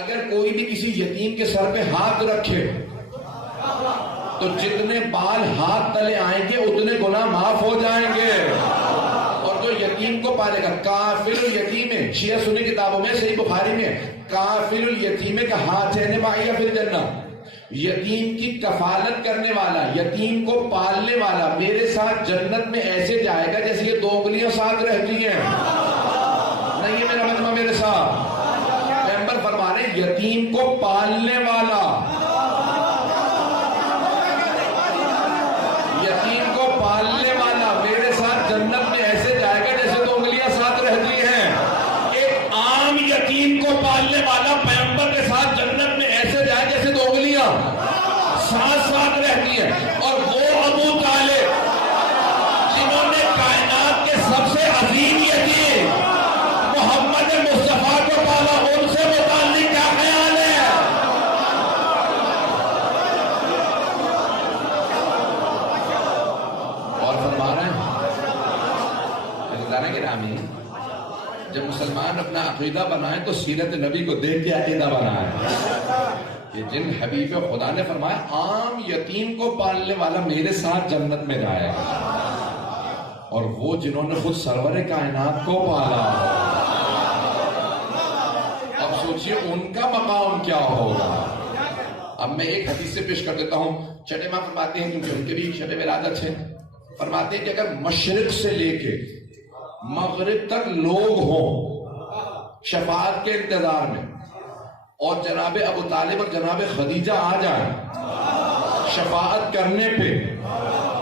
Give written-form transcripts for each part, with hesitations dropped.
اگر کوئی بھی کسی یتیم کے سر پہ ہاتھ رکھے تو جتنے بال ہاتھ تلے آئیں گے اتنے گناہ معاف ہو جائیں گے. اور جو یتیم کو پالے گا, کافل الیتیم, شیعہ سنی کتابوں میں, صحیح بخاری میں, کافل الیتیم کا ہاتھین معیہ فی الجنہ, یتیم کی کفالت کرنے والا, یتیم کو پالنے والا میرے ساتھ جنت میں ایسے جائے گا جیسے یہ 2 انگلیاں ساتھ رہتی ہیں. نہیں ہے میرا مطلب میرے ساتھ پیغمبر فرما رہے ہیں یتیم کو پالنے والا, یتیم کو پالنے والا میرے ساتھ جنت میں ایسے جائے گا جیسے 2 انگلیاں ساتھ رہتی ہیں. ایک عام یتیم کو پالنے والا پیغمبر کے ساتھ جنت میں ایسے جائے جیسے 2 انگلیاں ساتھ رہتی ہیں. اور وہ ابو طالب جنہوں نے کائنات کے سب سے عظیم یتیم محمد مصطفیٰ کو پالا, ان سے متعلق کیا خیال ہے؟ اور فرما رہے ہیں گرامی, جب مسلمان اپنا عقیدہ بنائے تو سیرت نبی کو دیکھ کے عقیدہ بنائے کہ جن حبیب خدا نے فرمایا عام یتیم کو پالنے والا میرے ساتھ جنت میں جائے گا, اور وہ جنہوں نے خود سرور کائنات کو پالا, اب سوچئے ان کا مقام کیا ہوگا. اب میں ایک حدیث سے پیش کر دیتا ہوں. چھٹے ماں فرماتے ہیں, کیونکہ ان کے بھی شب ولادت ہے, فرماتے ہیں کہ اگر مشرق سے لے کے مغرب تک لوگ ہوں شفاعت کے انتظار میں, اور جناب ابو طالب اور جناب خدیجہ آ جائیں شفاعت کرنے پہ,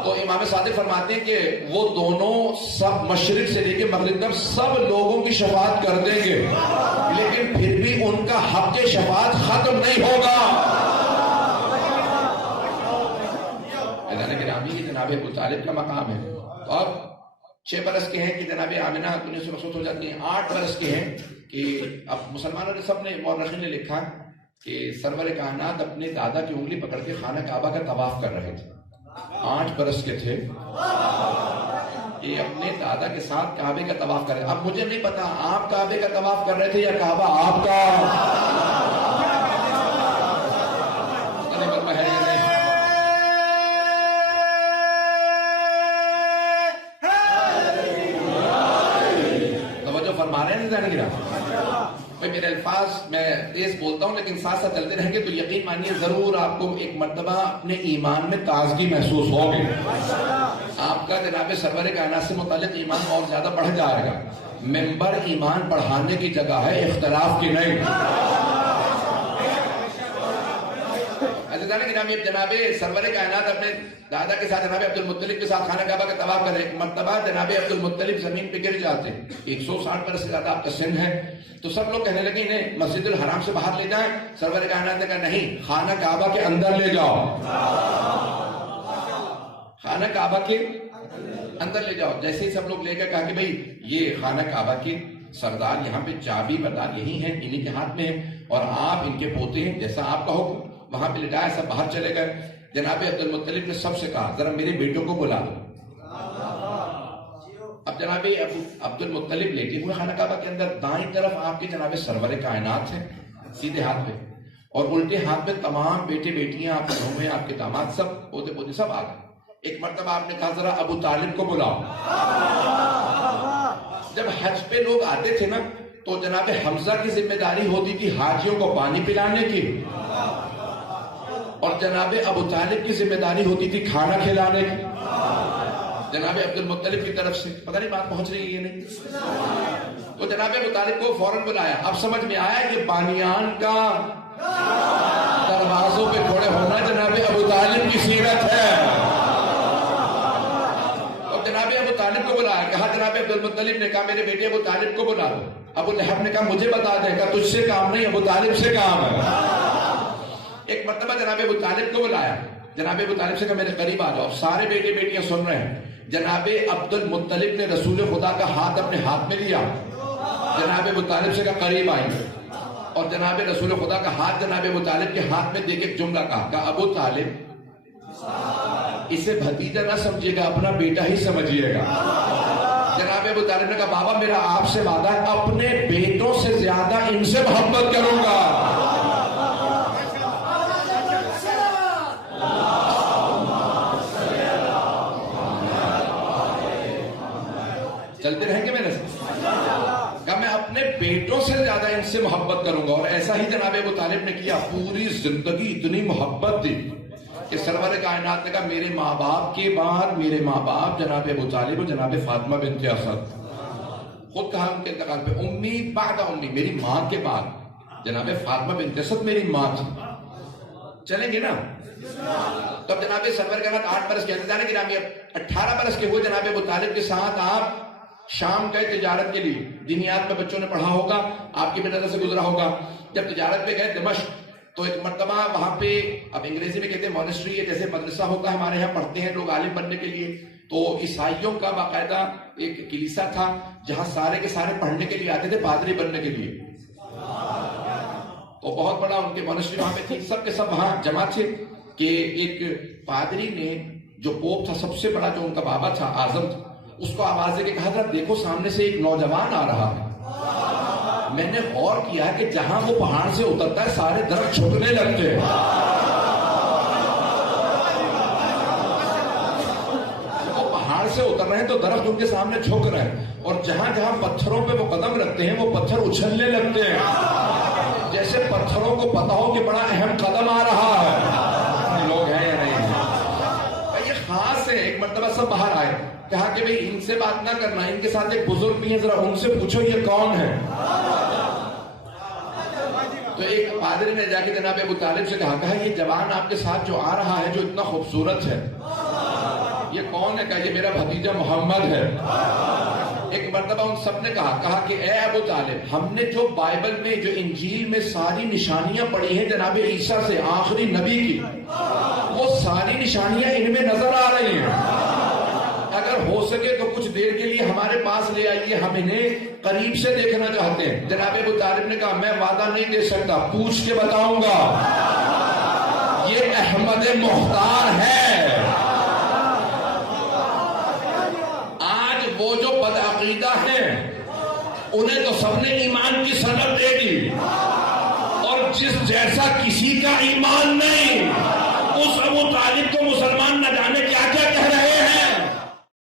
تو امام صادق فرماتے ہیں کہ وہ دونوں سب مشرق سے لے کے مغرب تک سب لوگوں کی شفاعت کر دیں گے, لیکن پھر بھی ان کا حق شفاعت ختم نہیں ہوگا. جناب ابو طالب کا مقام ہے, اور 6 برس کے ہیں کہ جناب آمنہ دنیا سے رخصت ہو جاتی ہیں. 8 برس کے ہیں کہ اب مسلمانوں نے سب نے, مورخین نے لکھا کہ سرور کائنات اپنے دادا کی انگلی پکڑ کے خانہ کعبہ کا طواف کر رہے تھے. 8 برس کے تھے کہ اپنے دادا کے ساتھ کعبے کا طواف کر رہے. اب مجھے نہیں پتا آپ کعبے کا طواف کر رہے تھے یا کعبہ آپ کا. بھائی میرے الفاظ میں تیز بولتا ہوں لیکن ساتھ ساتھ چلتے رہیں گے تو یقین مانیے ضرور آپ کو ایک مرتبہ اپنے ایمان میں تازگی محسوس ہوگی. آپ کا جناب سرور کائنات سے متعلق ایمان اور زیادہ بڑھ جائے گا. ممبر ایمان بڑھانے کی جگہ ہے, اختلاف کی نہیں. جناب سرور کائنات اپنے دادا کے ساتھ جناب عبد المطلب کے ساتھ خانہ کعبہ کا طواف کر رہے. ایک مرتبہ جناب عبد المطلب زمین پہ گر جاتے, 160 برس سے زیادہ آپ کا سن ہے, تو سب لوگ کہنے لگے انہیں مسجد الحرام سے باہر لے جائیں. سرور کائنات نے کہا نہیں, خانہ کعبہ کے اندر لے جاؤ, خانہ کعبہ کے اندر لے جاؤ. جیسے ہی سب لوگ لے گئے, کہا کہ بھئی یہ خانہ کعبہ کے سردار, یہاں پہ چابی بردار یہی ہیں, انہی کے ہاتھ میں ہے, اور آپ ان کے پوتے ہیں, جیسا آپ کا حکم. وہاں پہ لٹایا, سب باہر چلے گئے. جناب عبد المطلب نے سب سے کہا ذرا میرے بیٹوں کو بلا دو. اب جناب عبد المطلب لیٹے ہوئے خانہ کعبہ کے اندر, دائیں طرف آپ کے جناب سرور کائنات ہیں سیدھے ہاتھ پہ, اور الٹے ہاتھ پہ تمام بیٹے بیٹیاں, آپ کے گھر میں آپ کے داماد, سب پوتے پوتے سب آ گئے. ایک مرتبہ آپ نے کہا ذرا ابو طالب کو بلاؤ. جب حج پہ لوگ آتے تھے نا تو جناب حمزہ کی ذمہ داری ہوتی تھی حاجیوں کو پانی پلانے کی, اور جناب ابو طالب کی ذمہ داری ہوتی تھی کھانا کھلانے کی. جناب عبد المطلب کی طرف سے پتہ نہیں بات پہنچ رہی ہے یہ نہیں, تو جناب ابو طالب کو فوراً بلایا. اب سمجھ میں آیا کہ بانیان کا دروازوں پہ کھڑے ہونا جناب ابو طالب کی سیرت ہے. اور جناب ابو طالب کو بلایا, کہا جناب عبد المطلب نے کہا میرے بیٹے ابو طالب کو بلا دو. ابو لہب نے کہا مجھے بتا دے, کہا تجھ سے کام نہیں, ابو طالب سے کام ہے. ایک مرتبہ جناب ابو طالب کو بلایا, جناب ابو طالب سے کہا میرے قریب آ جاؤ. سارے بیٹے بیٹیاں سن رہے ہیں. جناب عبد المطلب نے رسول خدا کا ہاتھ اپنے ہاتھ میں لیا, جناب ابو طالب سے کہا قریب آئیں, اور جناب رسول خدا کا ہاتھ جناب ابو طالب کے ہاتھ میں دے کے ایک جملہ کہا, ابو طالب اسے بھتیجا نہ سمجھیے گا, اپنا بیٹا ہی سمجھیے گا. جناب ابو طالب نے کہا بابا میرا آپ سے وعدہ ہے, اپنے بیٹوں سے زیادہ ان سے محبت کروں گا. چلتے رہیں گے میرے سے؟ کہ میں اپنے بیٹوں سے زیادہ ان سے محبت کروں گا. اور ایسا ہی جناب ابو طالب نے کیا. پوری زندگی اتنی محبت دی کہ سرور کائنات نے کہا میرے ماں باپ کے بعد میرے ماں باپ جناب ابو طالب اور جناب فاطمہ بنت اسد. خود کہا ان کے انتقال پہ امی بعد امی، میری ماں کے بعد جناب فاطمہ بنت اسد میری ماں تھی. چلیں گے نا؟ تب جناب سرور کائنات 8 برس کے جانے کی نامی 18 برس کے ہوئے جناب ابو طالب کے ساتھ آپ شام گئے تجارت کے لیے. دینیات میں بچوں نے پڑھا ہوگا، آپ کی بھی نظر سے گزرا ہوگا. جب تجارت پہ گئے دمشق تو ایک مرتبہ وہاں پہ، اب انگریزی میں کہتے ہیں مونسٹری ہے، جیسے مدرسہ ہوتا ہے ہمارے یہاں پڑھتے ہیں لوگ عالم بننے کے لیے. تو عیسائیوں کا باقاعدہ ایک کلیسا تھا جہاں سارے کے سارے پڑھنے کے لیے آتے تھے پادری بننے کے لیے. تو بہت بڑا ان کے مونسٹری وہاں پہ تھی. سب کے سب وہاں جمع تھے کہ ایک پادری نے، جو پوپ تھا سب سے بڑا، جو ان کا بابا تھا اعظم، اس کو آواز دے کے کہا تھا دیکھو سامنے سے ایک نوجوان آ رہا ہے. میں نے غور کیا کہ جہاں وہ پہاڑ سے اترتا ہے سارے درخت جھکنے لگتے ہیں. وہ پہاڑ سے اتر رہے ہیں تو درخت ان کے سامنے جھک رہے ہیں، اور جہاں جہاں پتھروں پہ وہ قدم رکھتے ہیں وہ پتھر اچھلنے لگتے ہیں، جیسے پتھروں کو پتا ہو کہ بڑا اہم قدم آ رہا ہے. لوگ ہیں یا نہیں ہیں؟ یہ خاص ہے. ایک مرتبہ سب باہر آئے، کہا کہ بھئی ان سے بات نہ کرنا، ان کے ساتھ ایک بزرگ بھی ہیں، ذرا ان سے پوچھو یہ کون ہے. تو ایک پادری نے جا کے جناب ابو طالب سے کہا یہ جوان آپ کے ساتھ جو آ رہا ہے جو اتنا خوبصورت ہے یہ کون ہے؟ کہا یہ میرا بھتیجا محمد ہے. ایک مرتبہ ان سب نے کہا کہ اے ابو طالب، ہم نے جو بائبل میں، جو انجیل میں ساری نشانیاں پڑھی ہیں جناب عیسیٰ سے آخری نبی کی، وہ ساری نشانیاں ان میں نظر آ رہی ہیں. اگر ہو سکے تو کچھ دیر کے لیے ہمارے پاس لے آئیے، ہم انہیں قریب سے دیکھنا چاہتے ہیں. جناب ابو طالب نے کہا میں وعدہ نہیں دے سکتا، پوچھ کے بتاؤں گا. یہ احمد مختار ہے. آج وہ جو بدعقیدہ ہیں انہیں تو سب نے ایمان کی سند دے دی، اور جس جیسا کسی کا ایمان نہیں